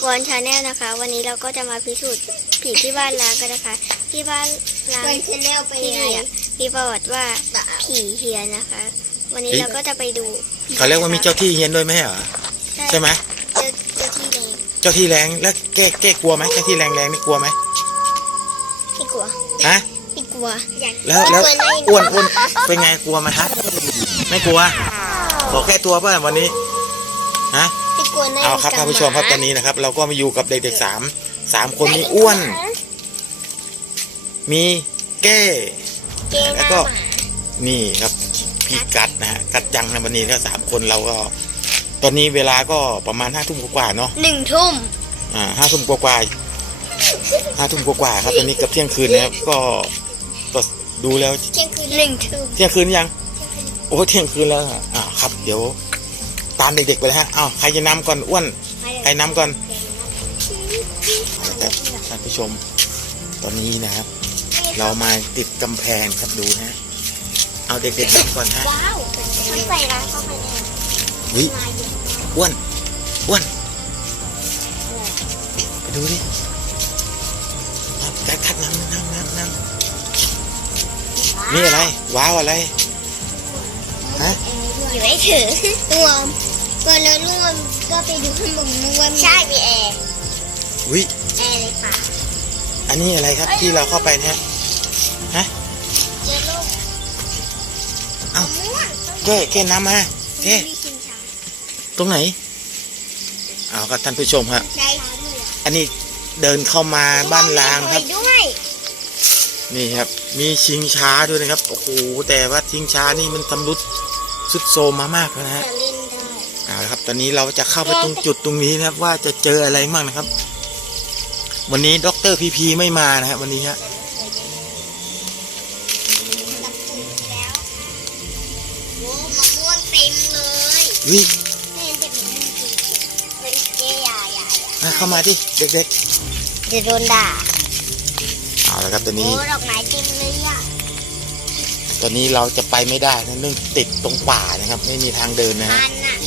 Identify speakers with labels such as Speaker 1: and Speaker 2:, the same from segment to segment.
Speaker 1: วอนชาแนลนะคะวันนี้เราก็จะมาพิสูจน์ผีที่บ้านล้างกันนะคะที่บ้านล้างที่นี่มีประวัติว่าผีเฮียนนะคะวันนี้เราก็จะไปดู
Speaker 2: เขาเรียกว่ามีเจ้าที่เฮียนด้วยไหมเหรอใช่ไหมเจ้าที่แรงแล้วแก้กลัวไหมเจ้าที่แรงนี่กลัวไหม
Speaker 1: ไม่กลัว
Speaker 2: ฮะ
Speaker 1: ไม่กลัว
Speaker 2: แล้วอ้วนเป็นไงกลัวไหมครับไม่กลัวขอแก้ตัวป่ะวันนี้ฮะเอาครับท่านผู้ชมครับตอนนี้นะครับเราก็มาอยู่กับเด็กๆสามคนมีอ้วนมีแก้แล้วก็นี่ครับพี่กัดนะฮะกัดจังนะวันนี้ก็3 คนเราก็ตอนนี้เวลาก็ประมาณ5 ทุ่มกว่าเนาะ
Speaker 1: 1 ทุ่ม
Speaker 2: 5 ทุ่มกว่า5 ทุ่มกว่าครับตอนนี้เกือบเที่ยงคืนนะครับก็ดูแล้ว
Speaker 1: เที่ยงคืน1 ทุ่ม
Speaker 2: เที่ยงคืนยังโอ้เที่ยงคืนแล้วครับเดี๋ยวตามเด็กๆไปเลยฮะใครจะนำก่อนอ้วนใครนำก่อนท่านผู้ชมตอนนี้นะครับเรามาติดกำแพงครับดูนะเอาเด็กๆนำก่อนฮะ
Speaker 1: ว้าวต้องใส่ร้านเข้าไปแน่
Speaker 2: อ้วนไปดูดิคัดนำนี่อะไรว้าวอะไรฮะ
Speaker 1: อยู่ให้ถือรวมแล้วรวมก็ไปดูข้างบนรวมใช่มีแอร์แอร์เลยค่ะ
Speaker 2: อันนี้อะไรครับที่เราเข้าไปนะฮะ
Speaker 1: เยลโล่
Speaker 2: เอาแก้น้ำมาแก้ตรงไหนเอาครับท่านผู้ชมครับอันนี้เดินเข้ามาบ้านล้างครับนี่ครับมีชิงช้าด้วยนะครับโอ้โหแต่ว่าชิงช้านี่มันทำรุดสุดโทรมมากนะฮะเอาละครับตอนนี้เราจะเข้าไปตรงจุดตรงนี้นะครับว่าจะเจออะไรบ้างนะครับวันนี้ดร.พีไม่มานะครับวันนี้ฮะ
Speaker 1: มะม่วงเต็มเลย
Speaker 2: เข้ามาดิเด็ก
Speaker 1: ๆจะโดนด่า
Speaker 2: เอาละครับตอนนี้
Speaker 1: ดอกไม้เต็มเลยอ่ะ
Speaker 2: ตอนนี้เราจะไปไม่ได้นะเนื่องติดตรงป่านะครับไม่มีทางเดินนะฮะ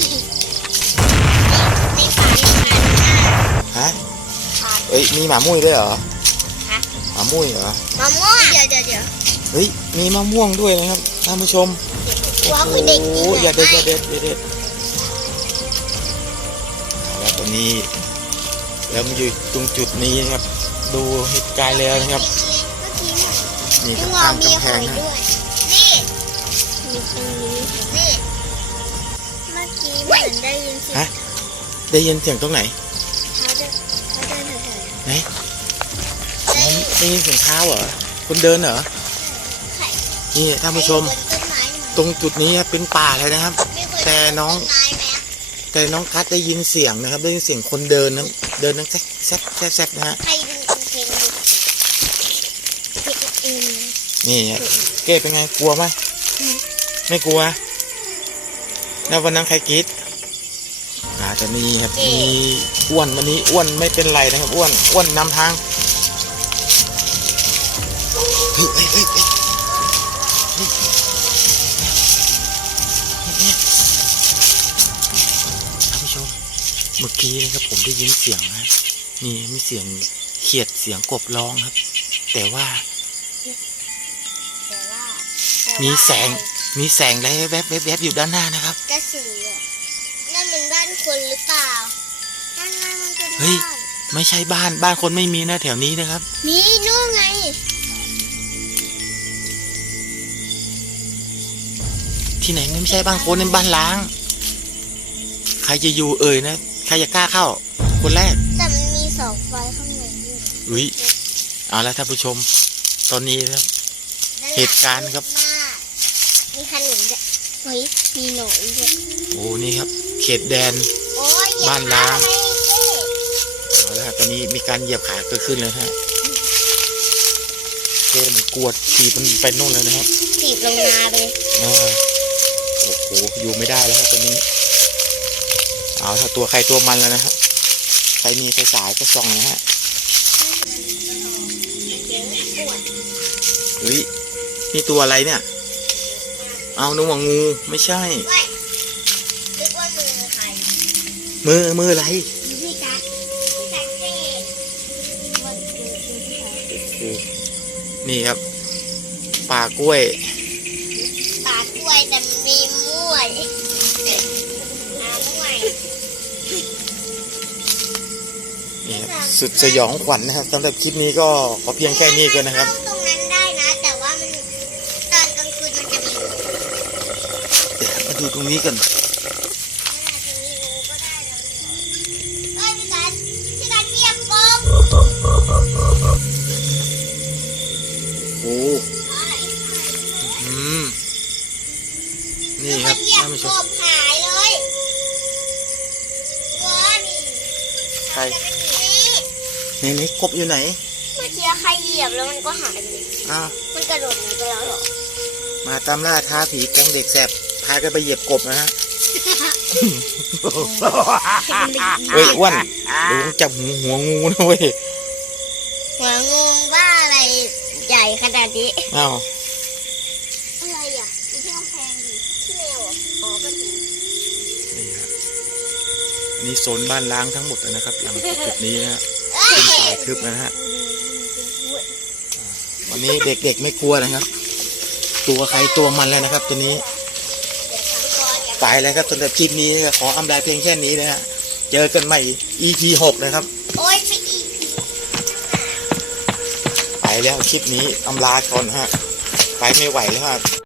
Speaker 2: ฮะเอ้ยมีหมามุ้ยด้วยเหรอหมามุ้ยเหรอ
Speaker 1: มะม่วงเดี๋ยว
Speaker 2: เฮ้ยมีมะม่วงด้วยนะครับท่านผู้ชม
Speaker 1: ว้าวคือเด็ก
Speaker 2: อย่าเด็ดแล้วตอนนี้แล้วมาอยู่ตรงจุดนี้นะครับดูเหตุการณ์แล้วนะครับนี่ข้างกำแพงนะ
Speaker 1: นี่มีตรงนี้นี่เมื่อกี้เหมือนได้ยินเสียง
Speaker 2: ฮะได้ยินเสียงตรงไหน
Speaker 1: เขาเดิน
Speaker 2: ไหนได้ยินเสียงเท้าเหรอคนเดินเหรอนี่ท่านผู้ชมตรงจุดนี้เป็นป่าเลยนะครับแต่น้องกัดได้ยินเสียงนะครับได้ยินเสียงคนเดินนะเดินนั่งแซบนะฮะนี่เก้เป็นไงกลัวไหมไม่กลัวแล้ววันนั้นใครกรี๊ดตอนนี้ครับมีอ้วนวันนี้อ้วนไม่เป็นไรนะครับอ้วนนำทางเฮ้ยท่านผู้ชมเมื่อกี้นะครับผมได้ยินเสียงนะนี่มีเสียงเขียดเสียงกบร้องครับแต่ว่ามีแสงอะไรแวบอยู่ด้านหน้านะครับ
Speaker 1: กระสือนั่นมันบ้านคนหรือเปล่านั่นมันเป็น
Speaker 2: เฮ้ยไม่ใช่บ้านคนไม่มีนะแถวนี้นะครับ
Speaker 1: มีนู่นไง
Speaker 2: ที่ไหนไม่ใช่บ้านคนนั่นบ้านล้างใครจะอยู่นะใครจะกล้าเข้าคนแรก
Speaker 1: แต่มันมีเสาไฟข้างใน
Speaker 2: ด้วยเอาละท่านผู้ชมตอนนี้ครับเหตุการณ์ครับ
Speaker 1: มีขนุนด้วยเฮ้ยมีหนอนด้วย
Speaker 2: โอ้นี่ครับเขตแดนบ้านล้างเอาละตอนนี้มีการเหยียบขาเกิดขึ้นแล้วฮะเก้มันกวดถีบมันไปโน่นแล้วนะครับ
Speaker 1: ถีบลงนาไป
Speaker 2: โอ้โหอยู่ไม่ได้แล้วครับตอนนี้เอาถ้าตัวใครตัวมันแล้วนะฮะใครมีไฟฉายก็ส่องนะฮะเฮ้ยนี่ตัวอะไรเนี่ยเอานึกว่างูไม่ใช่
Speaker 1: นึกว่ามือใคร
Speaker 2: มืออะไร
Speaker 1: พี่กัด
Speaker 2: นี่ครับป่ากล้วย
Speaker 1: ปากกล้วยแต่มีม้วยม้วย
Speaker 2: นี่ครับสุดสยองขวัญนะครับสำหรับคลิปนี้ก็ขอเพียงแค่นี้ก่อนนะครับ
Speaker 1: ตรงนั้นได้นะ แต่ว่ามันตอนกลางคืนมันจะมี
Speaker 2: เดี๋ยวมาดูตรงนี้กัน
Speaker 1: พี่การเทียบกบ
Speaker 2: โอ้นี่ครับท่านผู้ชม
Speaker 1: กบหายเลยว้านี่
Speaker 2: ใครนี่กบอยู่ไหน
Speaker 1: เมื่อกี้ใครเหยียบแล้วมันก็หายไปเลย
Speaker 2: อ้าว
Speaker 1: มันกระโดดหนีไปแล้วเหรอ
Speaker 2: มาตามล่าท้าผีแก๊งเด็กแสบพากันไปเหยียบกบนะฮะ เฮ้ยอ้วนดูจับหัวงูนะเว้ย
Speaker 1: หัวงูว่าอะไรใหญ่ขนาดนี้
Speaker 2: อ้าว
Speaker 1: อะไรอ่ะอยู่ที่กำแพงดิที่แมวอ๋อก็จริง
Speaker 2: นี่ฮะอันนี้โซนบ้านล้างทั้งหมดเลยนะครับอย่างจุดนี้นะฮะเป็นป่าทึบนะฮะวันนี้เด็กๆไม่กลัวนะครับ ตัวใครตัวมันแล้วนะครับ ตัวนี้ไปแล้วครับสำหรับคลิปนี้ขออำลาเพียงแค่นี้นะฮะเจอกันใหม่ EP 6นะครับ
Speaker 1: โอ้ยไปอีก
Speaker 2: ไปแล้วคลิปนี้อำลาก่อนฮะไปไม่ไหวแล้วฮะ